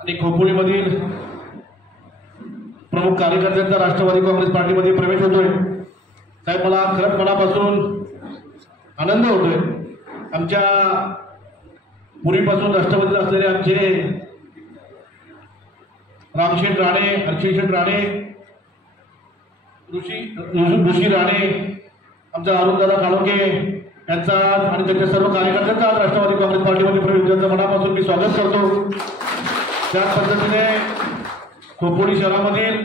आणि खोपोलीमधील प्रमुख कार्यकर्त्यांचा राष्ट्रवादी काँग्रेस पार्टीमध्ये प्रवेश होतोय। साहेब, मला खरंच मनापासून आनंद होतोय। आमच्या पूर्वीपासून राष्ट्रवादीत असलेले आमचे रामशेठ राणे, हर्षशेठ राणे, ऋषी राणे, आमचा अरुणदादा काळोखे यांचा आणि त्यांच्या सर्व कार्यकर्त्यांचा आज राष्ट्रवादी काँग्रेस पार्टीमध्ये प्रवेश होण्याचं मनापासून मी स्वागत करतो। त्याच पद्धतीने खोपोली शहरामधील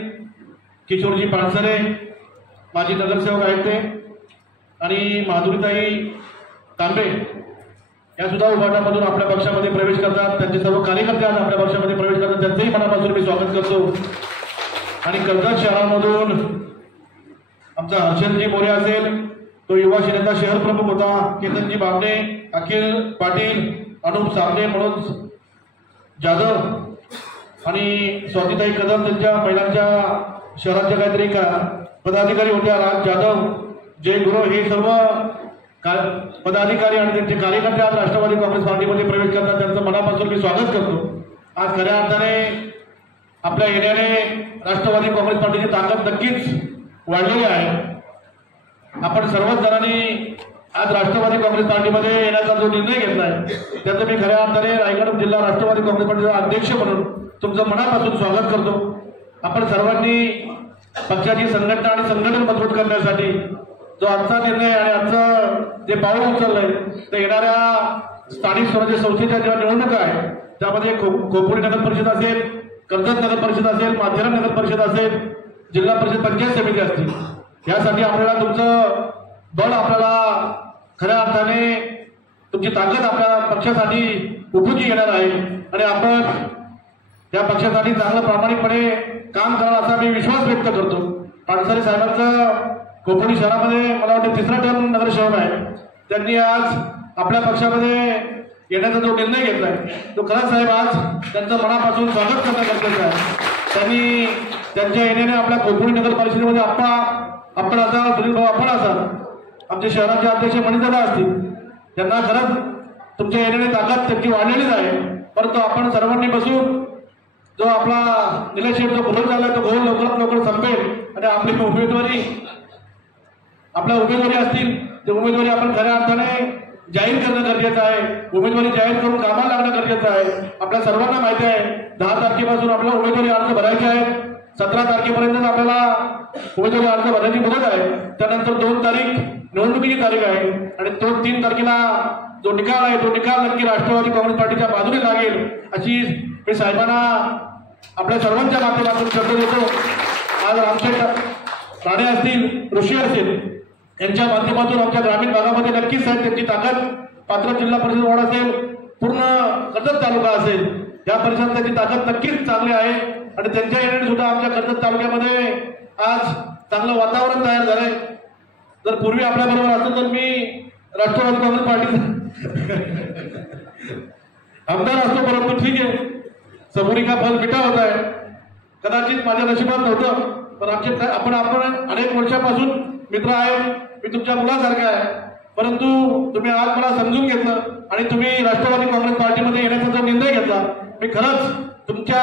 किशोरजी पानसरे माजी नगरसेवक आहेत ते, आणि माधुरीताई तांबे या सुद्धा उभाटामधून आपल्या पक्षामध्ये प्रवेश करतात। त्यांचे सर्व कार्यकर्ते आज आपल्या पक्षामध्ये प्रवेश करतात, त्यांचंही मनापासून मी स्वागत करतो। आणि कर्जत शहरामधून आमचा हर्षलजी मोरे असेल, तो युवा सेनेचा शहर प्रमुख होता, केतनजी बाबणे, अखिल पाटील, अनुप साबणे, मनोज जाधव आणि स्वातीताई कदम त्यांच्या महिलांच्या शहराच्या काहीतरी पदाधिकारी होत्या, राज जाधव, जय गुरु, हे सर्व पदाधिकारी आणि त्यांचे कार्यकर्ते आज राष्ट्रवादी काँग्रेस पार्टीमध्ये प्रवेश करतात, त्यांचं मनापासून मी स्वागत करतो। आज खऱ्या अर्थाने आपल्या येण्याने राष्ट्रवादी काँग्रेस पार्टीची ताकद नक्कीच वाढलेली आहे। आपण सर्वच जणांनी आज राष्ट्रवादी काँग्रेस पार्टीमध्ये येण्याचा जो निर्णय घेतलाय त्याचं मी खऱ्या अर्थाने रायगड जिल्हा राष्ट्रवादी काँग्रेस पार्टीचा अध्यक्ष म्हणून तुमचं मनापासून स्वागत करतो। आपण सर्वांनी पक्षाची संघटना आणि संघटन मजबूत करण्यासाठी जो आजचा निर्णय आणि आजचं जे पाऊल उचललंय ते येणाऱ्या स्थानिक स्वराज्य संस्थेच्या ज्या निवडणुका आहे त्यामध्ये खोपोली नगर परिषद असेल, कर्जत नगर परिषद असेल, माथेरान नगर परिषद असेल, जिल्हा परिषद पंचायत समिती असतील, यासाठी आपल्याला तुमचं बळ, आपल्याला खऱ्या अर्थाने तुमची ताकद आपल्या पक्षासाठी उपयोगी येणार आहे आणि आपण त्या पक्षासाठी चांगलं प्रामाणिकपणे काम कराल असा मी विश्वास व्यक्त करतो। पानसरे साहेबांचं खोपोली शहरामध्ये मला वाटतं तिसरा टर्म नगरसेवक आहे, त्यांनी आज आपल्या पक्षामध्ये येण्याचा जो निर्णय घेतलाय तो खरंच साहेब आज त्यांचं मनापासून स्वागत करणं गरजेचं आहे। त्यांनी त्यांच्या येण्याने आपल्या खोपोली नगर परिषदेमध्ये आपण असाल, सुनील भाऊ आपण असाल, आमचे शहराचे अध्यक्ष मणिदादा असतील, त्यांना खरंच तुमच्या येण्याने ताकद त्यांची वाढलेलीच आहे। परंतु आपण सर्वांनी बसून जो आपला निलेश जो घोळ झाला तो घोळ लवकरात लवकर संपेल आणि आपली उमेदवारी असतील ते उमेदवारी आपण खऱ्या अर्थाने जाहीर करणं गरजेचं आहे। उमेदवारी जाहीर करून कामाला लागणं गरजेचं आहे। आपल्या सर्वांना माहिती आहे 10 तारखेपासून आपल्याला उमेदवारी अर्ज भरायचे आहेत, 17 तारखेपर्यंत आपल्याला उमेदवारी अर्ज भरण्याची मुदत आहे, त्यानंतर 2 तारीख निवडणुकीची तारीख आहे आणि 3 तारखेला जो निकाल आहे तो निकाल नक्की राष्ट्रवादी काँग्रेस पार्टीच्या बाजूने लागेल अशी मी साहेबांना आपल्या सर्वांच्या माध्यमातून शब्द देतो। आज रामशेठ राणे असतील, ऋषी असतील, यांच्या माध्यमातून आमच्या ग्रामीण भागामध्ये नक्कीच साहेब त्यांची ताकद, पात्र जिल्हा परिषद वार्ड असेल, पूर्ण कर्जत तालुका असेल, या परिसरात त्यांची ताकद नक्कीच चांगली आहे आणि त्यांच्या येण्याने सुद्धा आमच्या कर्जत तालुक्यामध्ये आज चांगलं वातावरण तयार झालंय। जर पूर्वी आपल्या बरोबर असतं तर मी राष्ट्रवादी काँग्रेस पार्टीचा आमदार असतो, परंतु ठीक आहे, समोरी का फल मिठा होत आहे, कदाचित माझ्या नशिबात नव्हतं, पण आपण अनेक वर्षापासून मित्र आहेत, मी तुमच्या मुलासारखा आहे, परंतु तुम्ही आज मला समजून घेतलं आणि तुम्ही राष्ट्रवादी काँग्रेस पार्टीमध्ये येण्याचा जो निर्णय घेतला, मी खरंच तुमच्या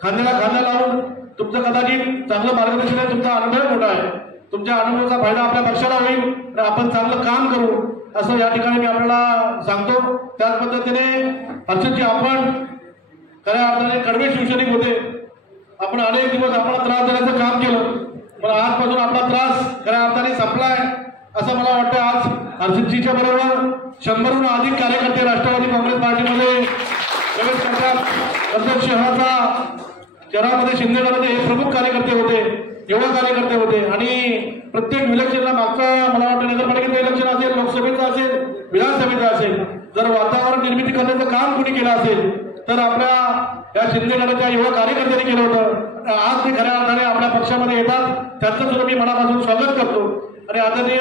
खांद्याला खांदा लावून तुमचं कदाचित चांगलं मार्गदर्शन आहे, तुमचा अनुभव मोठा आहे, तुमच्या अनुभवाचा फायदा आपल्या पक्षाला होईल आणि आपण चांगलं काम करू असं या ठिकाणी मी आपल्याला सांगतो। त्याच पद्धतीने हर्षदजी, आपण खऱ्या अर्थाने कडवे शिवसैनिक होते, आपण अनेक दिवस आपल्याला त्रास देण्याचं काम केलं, पण आजपासून आपला त्रास खऱ्या अर्थाने संपलाय असं मला वाटतं। आज हर्षदजीच्या बरोबर 100हून अधिक कार्यकर्ते राष्ट्रवादी काँग्रेस पार्टीमध्ये प्रवेश करतात। कर्जत शहरामध्ये शिंदेगडामध्ये हे प्रमुख कार्यकर्ते होते, युवा कार्यकर्ते होते आणि प्रत्येक इलेक्शनला मागचा मला वाटतं नगरपालिकेचं इलेक्शन असेल, लोकसभेचं असेल, विधानसभेचं असेल, जर वातावरण निर्मिती करण्याचं काम कुणी केलं असेल तर आपल्या या शिंदेगडाच्या युवा कार्यकर्त्यांनी केलं होतं। आज ते खऱ्या अर्थाने आपल्या पक्षामध्ये येतात, त्यांचं सुद्धा मी मनापासून स्वागत करतो आणि आदरणीय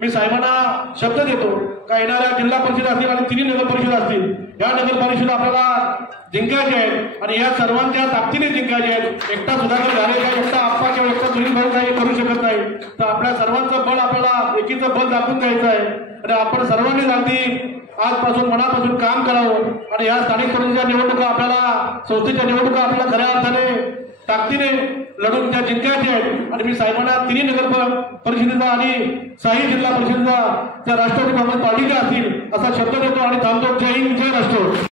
मी साहेबांना शब्द देतो का येणाऱ्या जिल्हा परिषद असतील आणि 3 नगर परिषद असतील, या नगर परिषद आपल्याला जिंकायचे आहेत आणि या सर्वांच्या ताकदीने जिंकायचे आहेत। एकटा सुधाकर झाले का, एकटा आप्पा किंवा एकटा सुनील भाऊ काही करू शकत नाही, तर आपल्या सर्वांचं बळ, आपल्याला एकीचं बळ दाखवून द्यायचं आहे आणि आपण सर्वांनी अगदी आजपासून मनापासून काम करावं आणि या स्थानिक स्वराज्याच्या निवडणुका आपल्याला संस्थेच्या निवडणुका आपल्याला खऱ्या अर्थाने ताकदीने लढून त्या जिंकायच्या आहेत आणि मी साहेबांना तिन्ही नगर परिषदेचा आणि साई जिल्हा परिषदेचा त्या राष्ट्रवादी काँग्रेस पार्टीच्या असतील असा शब्द देतो आणि थांबतो. जय हिंद, जय राष्ट्र.